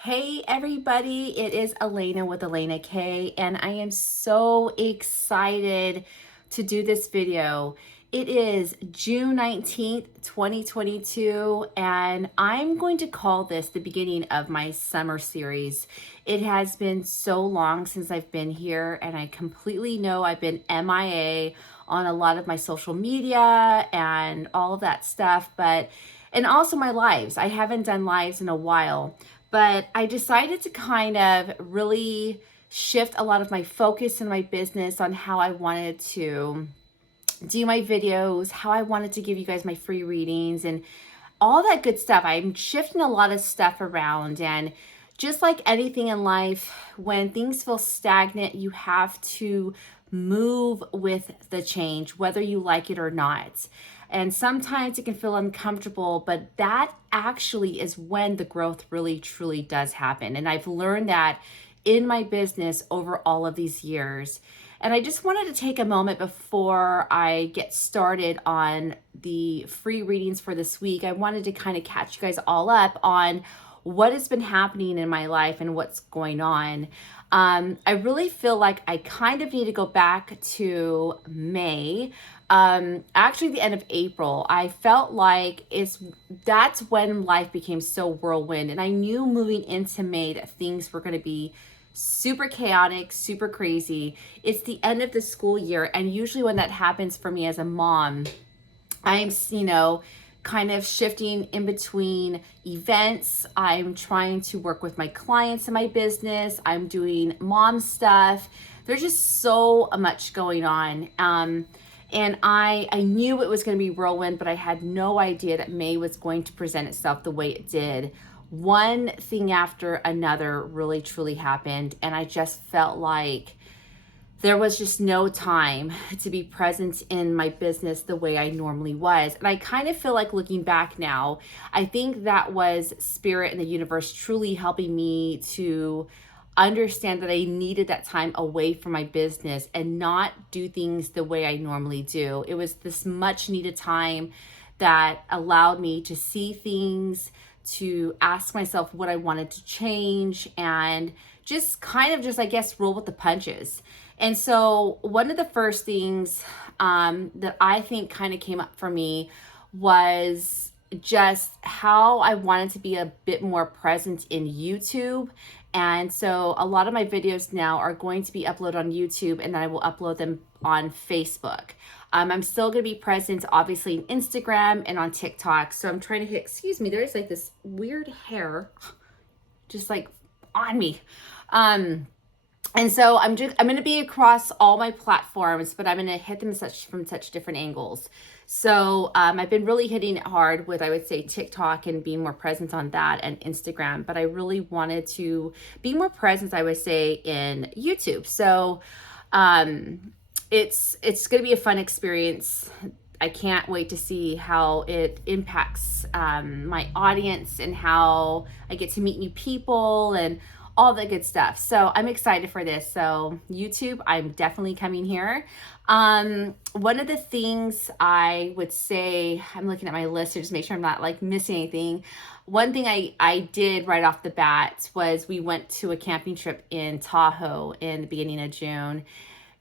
Hey everybody, it is Elaina with Elaina K, and I am so excited to do this video. It is June 19th, 2022, and I'm going to call this the beginning of my summer series. It has been so long since I've been here, and I completely know I've been MIA on a lot of my social media and all of that stuff, and also my lives. I haven't done lives in a while. But I decided to kind of really shift a lot of my focus in my business on how I wanted to do my videos, how I wanted to give you guys my free readings and all that good stuff. I'm shifting a lot of stuff around, and just like anything in life, when things feel stagnant, you have to move with the change, whether you like it or not. And sometimes it can feel uncomfortable, but that actually is when the growth really truly does happen. And I've learned that in my business over all of these years. And I just wanted to take a moment before I get started on the free readings for this week. I wanted to kind of catch you guys all up on what has been happening in my life and what's going on. I really feel like I kind of need to go back to May. Actually the end of April. I felt like that's when life became so whirlwind, and I knew moving into May that things were going to be super chaotic, super crazy. It's the end of the school year, and usually when that happens for me as a mom, I'm, kind of shifting in between events. I'm trying to work with my clients in my business. I'm doing mom stuff. There's just so much going on. And I knew it was going to be whirlwind, but I had no idea that May was going to present itself the way it did. One thing after another really truly happened, and I just felt like there was just no time to be present in my business the way I normally was. And I kind of feel like, looking back now, I think that was spirit and the universe truly helping me to understand that I needed that time away from my business and not do things the way I normally do. It was this much needed time that allowed me to see things, to ask myself what I wanted to change, and I guess, roll with the punches. And so one of the first things that I think kind of came up for me was just how I wanted to be a bit more present in YouTube. And so a lot of my videos now are going to be uploaded on YouTube, and then I will upload them on Facebook. I'm still going to be present, obviously, in Instagram and on TikTok. So I'm trying to hit, excuse me, there's like this weird hair just like on me. And so I'm going to be across all my platforms, but I'm going to hit them from such different angles. So I've been really hitting it hard with, I would say, TikTok and being more present on that, and Instagram. But I really wanted to be more present, I would say, in YouTube. So it's going to be a fun experience. I can't wait to see how it impacts my audience and how I get to meet new people and all the good stuff. So I'm excited for this. So YouTube, I'm definitely coming here. One of the things I would say, I'm looking at my list to just make sure I'm not like missing anything. One thing I did right off the bat was we went to a camping trip in Tahoe in the beginning of June.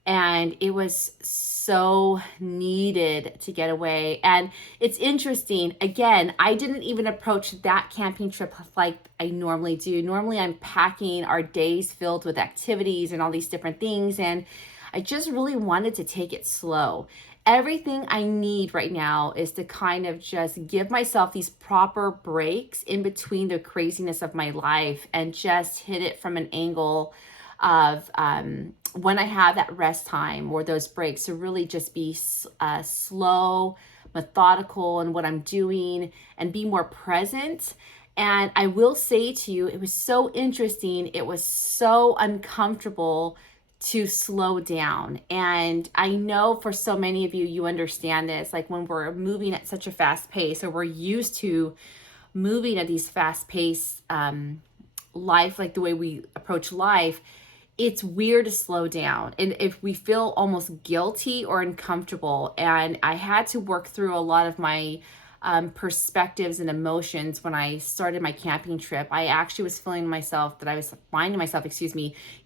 And it was so needed to get away. And it's interesting. Again, I didn't even approach that camping trip like I normally do. Normally, I'm packing our days filled with activities and all these different things. And I just really wanted to take it slow. Everything I need right now is to kind of just give myself these proper breaks in between the craziness of my life and just hit it from an angle of when I have that rest time or those breaks, to really just be slow, methodical in what I'm doing and be more present. And I will say to you, it was so interesting. It was so uncomfortable to slow down. And I know for so many of you, you understand this, like when we're moving at such a fast pace, or we're used to moving at these fast pace life, like the way we approach life, it's weird to slow down. And if we feel almost guilty or uncomfortable, and I had to work through a lot of my perspectives and emotions when I started my camping trip. I actually was feeling myself that I was finding myself,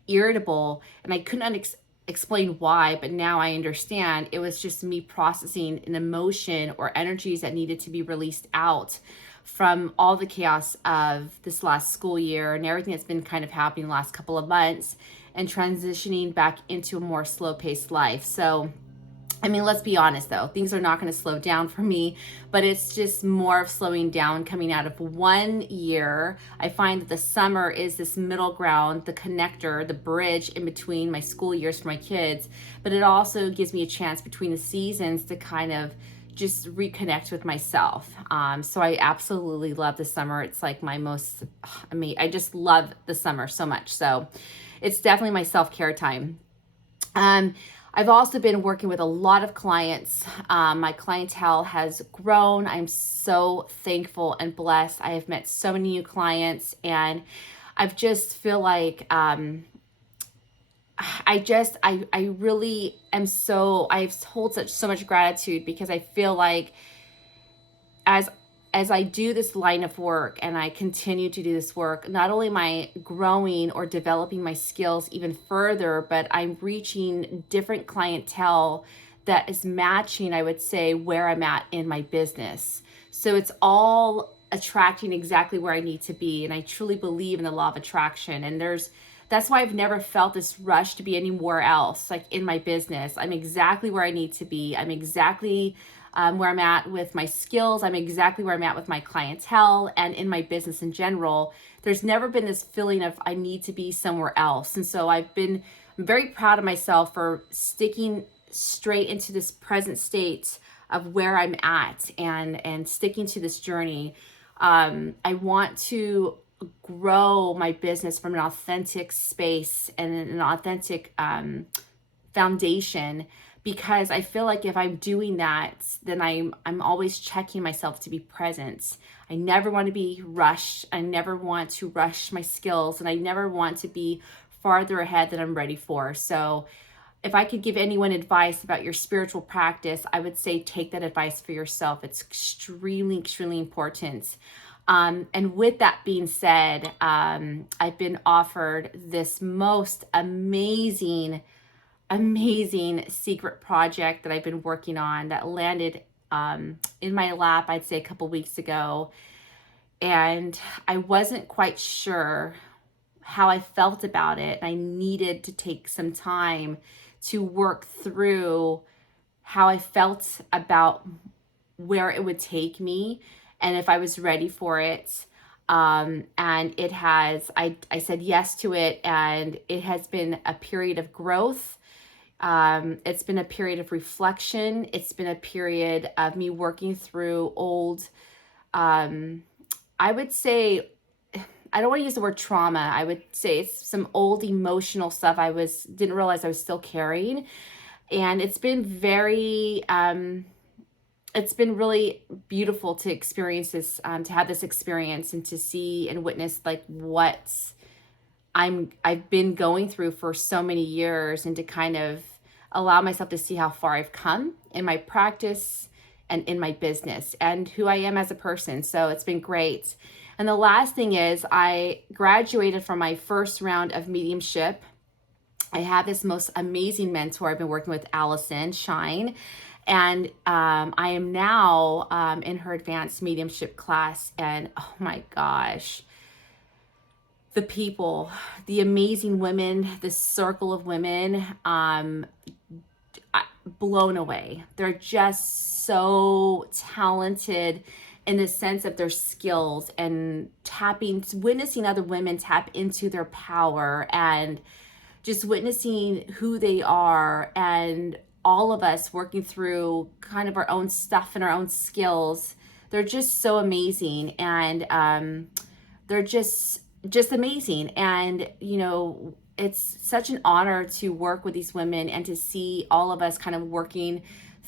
irritable, and I couldn't explain why, but now I understand. It was just me processing an emotion or energies that needed to be released out from all the chaos of this last school year and everything that's been kind of happening the last couple of months, and transitioning back into a more slow-paced life. So I mean, let's be honest though, things are not going to slow down for me, but it's just more of slowing down coming out of 1 year. I find that the summer is this middle ground, the connector, the bridge in between my school years for my kids, but it also gives me a chance between the seasons to kind of just reconnect with myself. So I absolutely love the summer. It's like my most, I just love the summer so much. So it's definitely my self-care time. I've also been working with a lot of clients. My clientele has grown. I'm so thankful and blessed. I have met so many new clients, and I've just feel like I really am I hold so much gratitude, because I feel like as I do this line of work and I continue to do this work, not only am I growing or developing my skills even further, but I'm reaching different clientele that is matching, I would say, where I'm at in my business. So it's all attracting exactly where I need to be. And I truly believe in the law of attraction. And that's why I've never felt this rush to be anywhere else, like in my business. I'm exactly where I need to be. I'm exactly where I'm at with my skills. I'm exactly where I'm at with my clientele and in my business in general. There's never been this feeling of I need to be somewhere else. And so I'm very proud of myself for sticking straight into this present state of where I'm at and sticking to this journey. I want to grow my business from an authentic space and an authentic foundation, because I feel like if I'm doing that, then I'm always checking myself to be present. I never want to be rushed. I never want to rush my skills, and I never want to be farther ahead than I'm ready for. So if I could give anyone advice about your spiritual practice, I would say take that advice for yourself. It's extremely, extremely important. And with that being said, I've been offered this most amazing secret project that I've been working on that landed in my lap, I'd say a couple weeks ago. And I wasn't quite sure how I felt about it. I needed to take some time to work through how I felt about where it would take me and if I was ready for it. And I said yes to it, and it has been a period of growth. It's been a period of reflection. It's been a period of me working through old, I would say, I don't want to use the word trauma. I would say it's some old emotional stuff didn't realize I was still carrying. And it's been it's been really beautiful to experience this, to have this experience and to see and witness like what I've been going through for so many years, and to kind of allow myself to see how far I've come in my practice and in my business and who I am as a person. So it's been great. And the last thing is I graduated from my first round of mediumship. I have this most amazing mentor I've been working with, Allison Shine. And I am now in her advanced mediumship class. And oh my gosh, the people, the amazing women, this circle of women, blown away. They're just so talented in the sense of their skills and witnessing other women tap into their power and just witnessing who they are, and all of us working through kind of our own stuff and our own skills. They're just so amazing, and they're just amazing. And it's such an honor to work with these women and to see all of us kind of working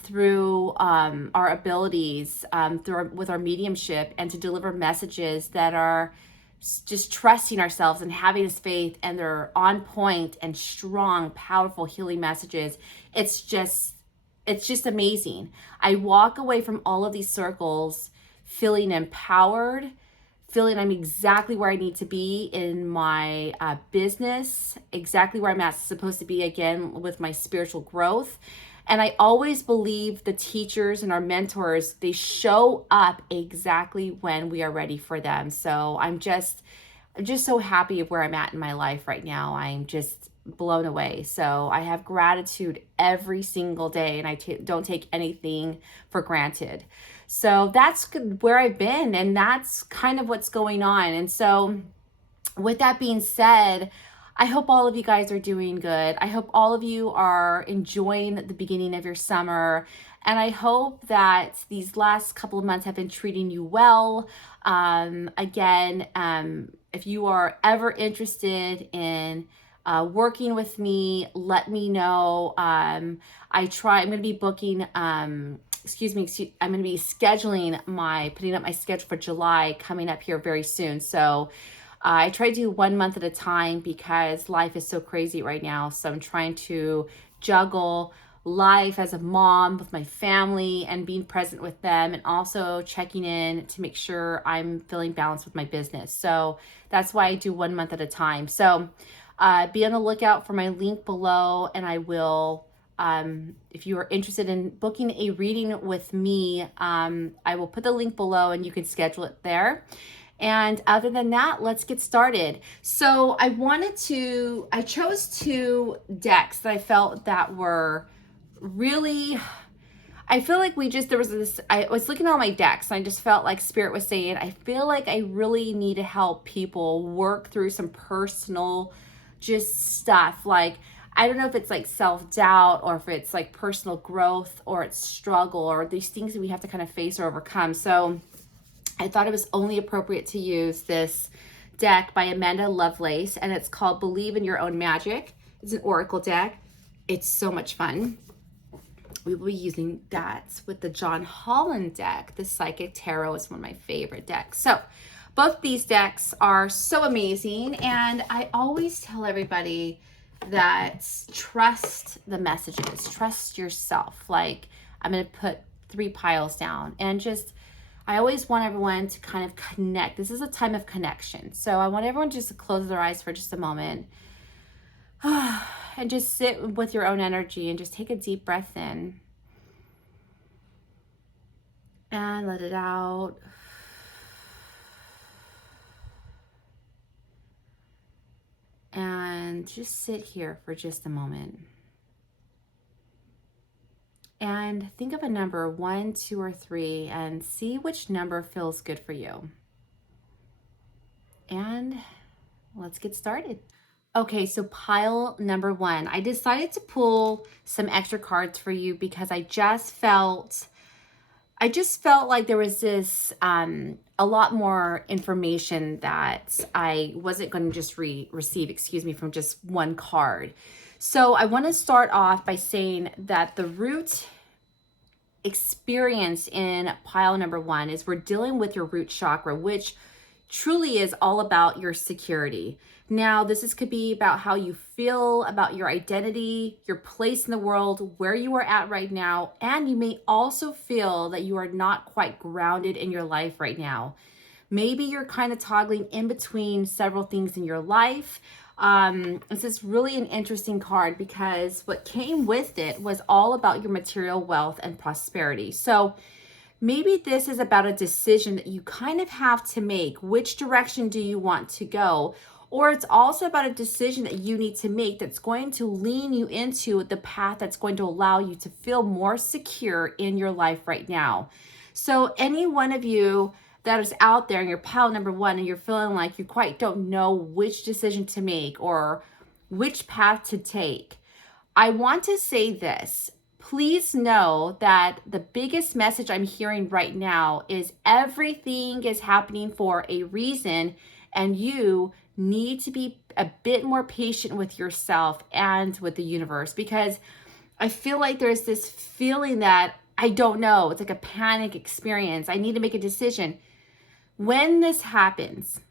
through our abilities with our mediumship, and to deliver messages that are just trusting ourselves and having this faith, and they're on point and strong, powerful healing messages. It's just amazing. I walk away from all of these circles feeling empowered, feeling I'm exactly where I need to be in my business, exactly where I'm supposed to be again with my spiritual growth. And I always believe the teachers and our mentors, they show up exactly when we are ready for them. So I'm just so happy of where I'm at in my life right now. I'm just blown away. So I have gratitude every single day, and I don't take anything for granted. So that's where I've been, and that's kind of what's going on. And so with that being said, I hope all of you guys are doing good. I hope all of you are enjoying the beginning of your summer. And I hope that these last couple of months have been treating you well. If you are ever interested in working with me, let me know. I'm going to be booking, I'm going to be putting up my schedule for July coming up here very soon. So I try to do 1 month at a time because life is so crazy right now. So I'm trying to juggle life as a mom with my family and being present with them, and also checking in to make sure I'm feeling balanced with my business. So that's why I do 1 month at a time. So be on the lookout for my link below, and I will, if you are interested in booking a reading with me, I will put the link below and you can schedule it there. And other than that, let's get started. So I chose 2 decks that I felt that were really, I feel like I was looking at all my decks and I just felt like Spirit was saying, I feel like I really need to help people work through some personal just stuff. Like, I don't know if it's like self-doubt or if it's like personal growth or it's struggle or these things that we have to kind of face or overcome. So I thought it was only appropriate to use this deck by Amanda Lovelace, and it's called Believe in Your Own Magic. It's an oracle deck. It's so much fun. We will be using that with the John Holland deck. The Psychic Tarot is one of my favorite decks. So both these decks are so amazing, and I always tell everybody that trust the messages, trust yourself. Like, I'm going to put 3 piles down, and just, I always want everyone to kind of connect. This is a time of connection. So I want everyone just to close their eyes for just a moment and just sit with your own energy and just take a deep breath in and let it out. And just sit here for just a moment. And think of a number, 1, 2, or 3, and see which number feels good for you. And let's get started. Okay, so pile number 1. I decided to pull some extra cards for you because I just felt like there was this a lot more information that I wasn't going to just receive from just one card. So I want to start off by saying that the root experience in pile number 1 is we're dealing with your root chakra, which truly is all about your security. Now, could be about how you feel about your identity, your place in the world, where you are at right now, and you may also feel that you are not quite grounded in your life right now. Maybe you're kind of toggling in between several things in your life. This is really an interesting card because what came with it was all about your material wealth and prosperity. So maybe this is about a decision that you kind of have to make. Which direction do you want to go? Or it's also about a decision that you need to make that's going to lean you into the path that's going to allow you to feel more secure in your life right now. So any one of you that is out there in your pile number 1 and you're feeling like you quite don't know which decision to make or which path to take, I want to say this. Please know that the biggest message I'm hearing right now is everything is happening for a reason, and you need to be a bit more patient with yourself and with the universe, because I feel like there's this feeling that I don't know. It's like a panic experience. I need to make a decision. When this happens,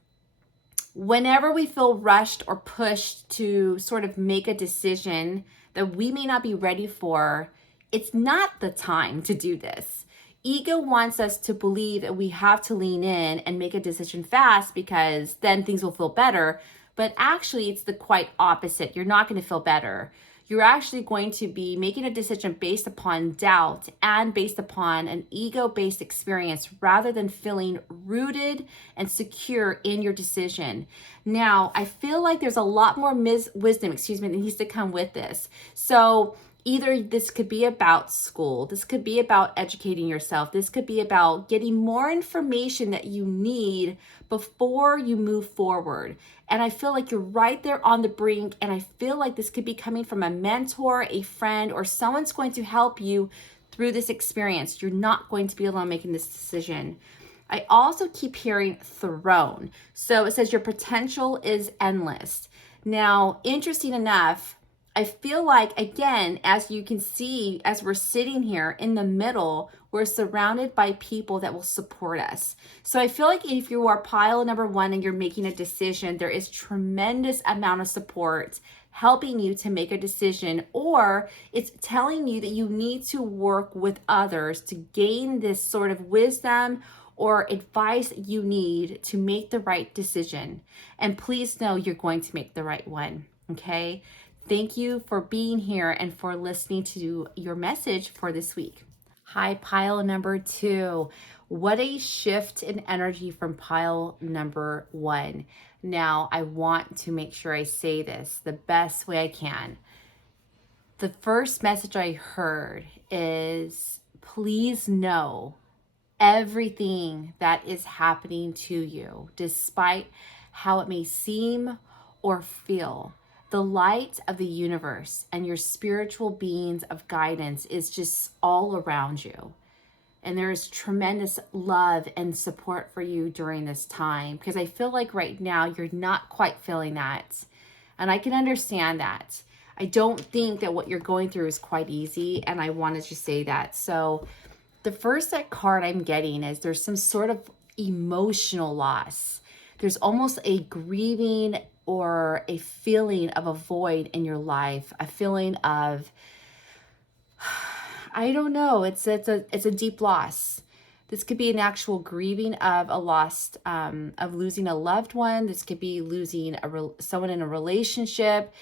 whenever we feel rushed or pushed to sort of make a decision that we may not be ready for, it's not the time to do this. Ego wants us to believe that we have to lean in and make a decision fast because then things will feel better. But actually, it's the quite opposite. You're not going to feel better. You're actually going to be making a decision based upon doubt and based upon an ego-based experience rather than feeling rooted and secure in your decision. Now, I feel like there's a lot more wisdom, that needs to come with this. So either this could be about school, this could be about educating yourself, this could be about getting more information that you need before you move forward. And I feel like you're right there on the brink, and I feel like this could be coming from a mentor, a friend, or someone's going to help you through this experience. You're not going to be alone making this decision. I also keep hearing throne. So it says your potential is endless. Now, interesting enough, I feel like, again, as you can see, as we're sitting here in the middle, we're surrounded by people that will support us. So I feel like if you are pile number one and you're making a decision, there is tremendous amount of support helping you to make a decision, or it's telling you that you need to work with others to gain this sort of wisdom or advice you need to make the right decision. And please know you're going to make the right one, okay? Thank you for being here and for listening to your message for this week. Hi, pile number two. What a shift in energy from pile number one. Now, I want to make sure I say this the best way I can. The first message I heard is, please know everything that is happening to you, despite how it may seem or feel. The light of the universe and your spiritual beings of guidance is just all around you. And there is tremendous love and support for you during this time, because I feel like right now you're not quite feeling that. And I can understand that. I don't think that what you're going through is quite easy, and I wanted to say that. So the first card I'm getting is there's some sort of emotional loss. There's almost a grieving or a feeling of a void in your life, a feeling of, I don't know, it's a deep loss. This could be an actual grieving of a lost, of losing a loved one. This could be losing someone in a relationship.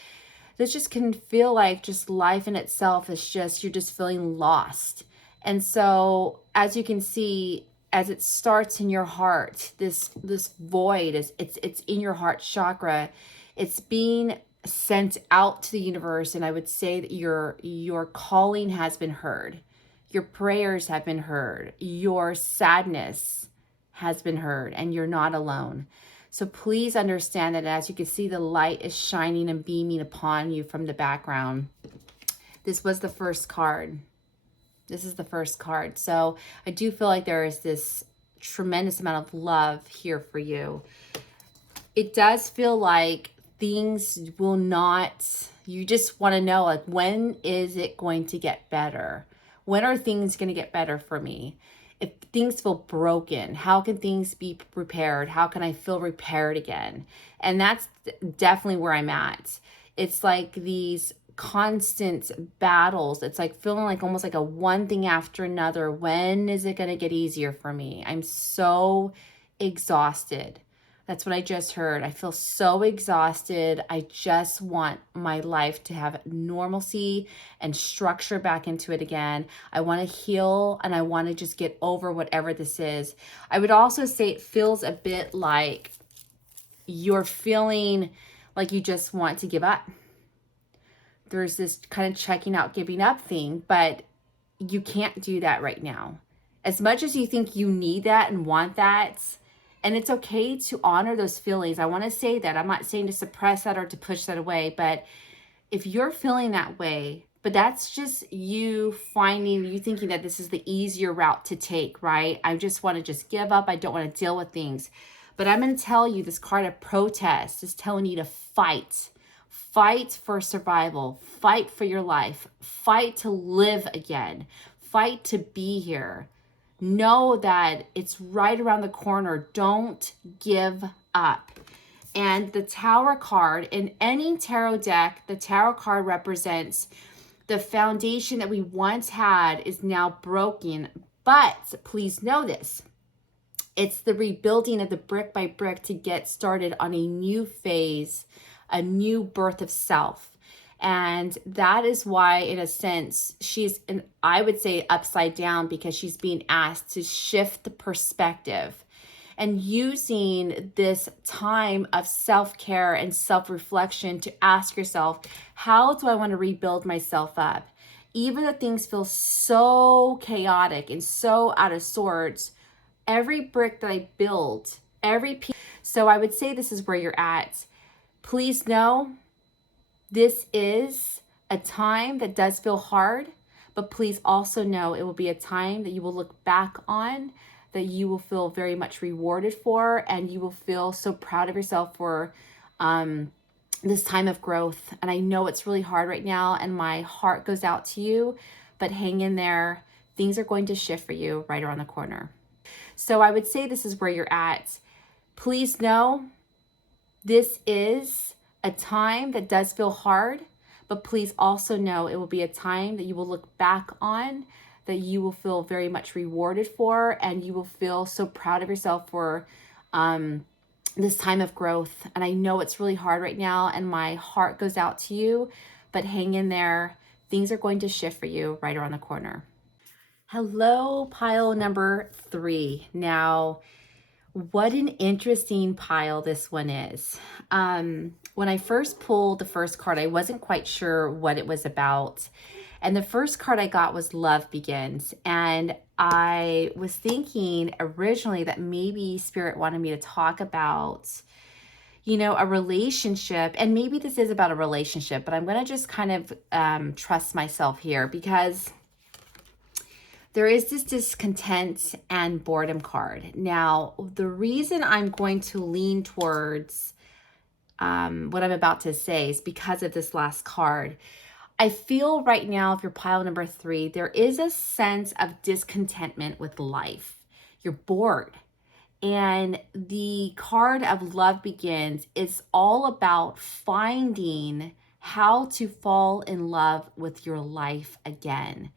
This just can feel like just life in itself is just, you're just feeling lost. And so, as you can see, as it starts in your heart, this void it's in your heart chakra. It's being sent out to the universe, and I would say that your calling has been heard. Your prayers have been heard. Your sadness has been heard, and you're not alone. So please understand that as you can see, the light is shining and beaming upon you from the background. This was the first card. This is the first card. So I do feel like there is this tremendous amount of love here for you. It does feel like things will not, you just want to know, like, when is it going to get better? When are things going to get better for me? If things feel broken, how can things be repaired? How can I feel repaired again? And that's definitely where I'm at. It's like these constant battles. It's like feeling like almost like a one thing after another. When is it going to get easier for me? I'm so exhausted. That's what I just heard. I feel so exhausted. I just want my life to have normalcy and structure back into it again. I want to heal, and I want to just get over whatever this is. I would also say it feels a bit like you're feeling like you just want to give up. There's this kind of checking out, giving up thing, but you can't do that right now. As much as you think you need that and want that, and it's okay to honor those feelings. I want to say that. I'm not saying to suppress that or to push that away, but if you're feeling that way, but that's just you thinking that this is the easier route to take, right? I just want to just give up. I don't want to deal with things. But I'm going to tell you, this card of protest is telling you to fight. Fight for survival. Fight for your life. Fight to live again. Fight to be here. Know that it's right around the corner. Don't give up. And the Tower card, in any tarot deck, the Tower card represents the foundation that we once had is now broken, But please know this. It's the rebuilding of the brick by brick to get started on a new phase, a new birth of self. And that is why, in a sense, she's, I would say, upside down, because she's being asked to shift the perspective and using this time of self-care and self-reflection to ask yourself, how do I want to rebuild myself up? Even if things feel so chaotic and so out of sorts, every brick that I build, every piece. So I would say this is where you're at. Please know this is a time that does feel hard, but please also know it will be a time that you will look back on, that you will feel very much rewarded for, and you will feel so proud of yourself for this time of growth. And I know it's really hard right now, and my heart goes out to you, but hang in there. Things are going to shift for you right around the corner. So I would say this is where you're at. Please know this is a time that does feel hard, but please also know it will be a time that you will look back on, that you will feel very much rewarded for, and you will feel so proud of yourself for this time of growth. And I know it's really hard right now, and my heart goes out to you, but hang in there. Things are going to shift for you right around the corner. Hello, pile number 3. Now, what an interesting pile this one is. When I first pulled the first card, I wasn't quite sure what it was about. And the first card I got was Love Begins. And I was thinking originally that maybe Spirit wanted me to talk about, a relationship. And maybe this is about a relationship, but I'm going to just kind of trust myself here, because there is this discontent and boredom card. Now, the reason I'm going to lean towards what I'm about to say is because of this last card. I feel right now, if you're pile number 3, there is a sense of discontentment with life. You're bored. And the card of Love Begins is all about finding how to fall in love with your life again.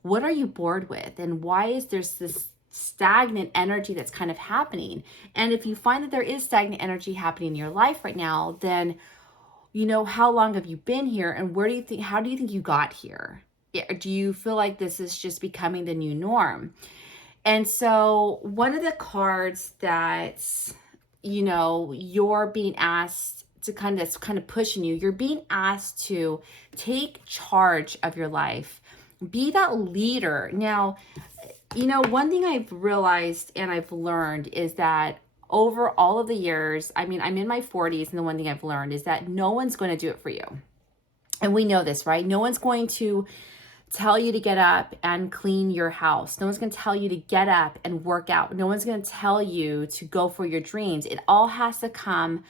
What are you bored with? And why is there this stagnant energy that's kind of happening? And if you find that there is stagnant energy happening in your life right now, then how long have you been here, and how do you think you got here? Do you feel like this is just becoming the new norm? And so one of the cards that, you're being asked to kind of pushing you, you're being asked to take charge of your life. Be that leader. Now, one thing I've realized and I've learned is that over all of the years, I'm in my 40s, and the one thing I've learned is that no one's going to do it for you. And we know this, right? No one's going to tell you to get up and clean your house. No one's going to tell you to get up and work out. No one's going to tell you to go for your dreams. It all has to come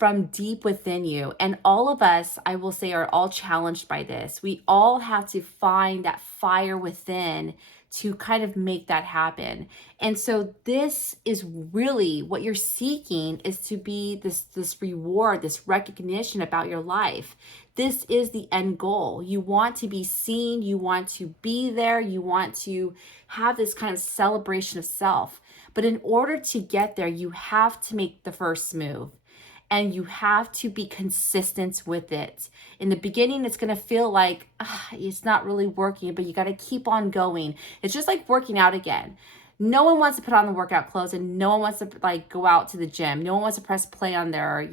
from deep within you. And all of us, I will say, are all challenged by this. We all have to find that fire within to kind of make that happen. And so this is really what you're seeking, is to be this reward, this recognition about your life. This is the end goal. You want to be seen, you want to be there, you want to have this kind of celebration of self. But in order to get there, you have to make the first move. And you have to be consistent with it. In the beginning, it's going to feel like it's not really working, but you got to keep on going. It's just like working out again. No one wants to put on the workout clothes, and no one wants to go out to the gym. No one wants to press play on their,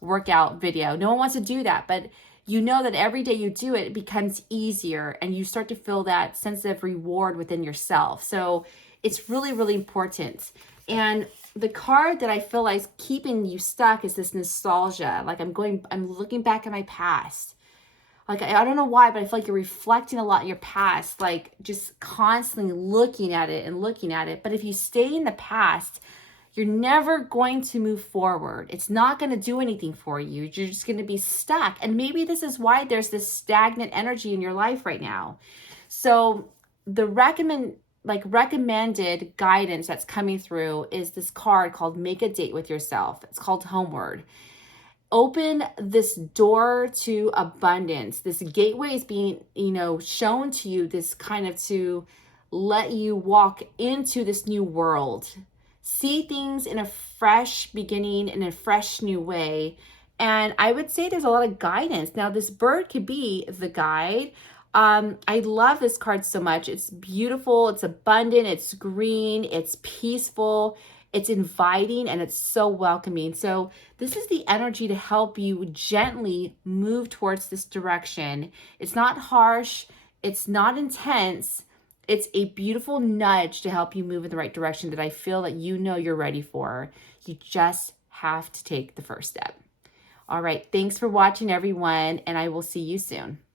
workout video. No one wants to do that. But that every day you do it, it becomes easier, and you start to feel that sense of reward within yourself. So it's really, really important. And the card that I feel like is keeping you stuck is this nostalgia. I'm looking back at my past. I don't know why, but I feel like you're reflecting a lot in your past, just constantly looking at it. But if you stay in the past, you're never going to move forward. It's not going to do anything for you. You're just going to be stuck. And maybe this is why there's this stagnant energy in your life right now. So the recommended guidance that's coming through is this card called Make a Date with Yourself. It's called Homeward. Open this door to abundance. This gateway is being, shown to you, this kind of to let you walk into this new world, see things in a fresh beginning, in a fresh new way. And I would say there's a lot of guidance. Now, this bird could be the guide. I love this card so much. It's beautiful, it's abundant, it's green, it's peaceful, it's inviting, and it's so welcoming. So this is the energy to help you gently move towards this direction. It's not harsh, it's not intense. It's a beautiful nudge to help you move in the right direction that I feel that you know you're ready for. You just have to take the first step. All right, thanks for watching, everyone, and I will see you soon.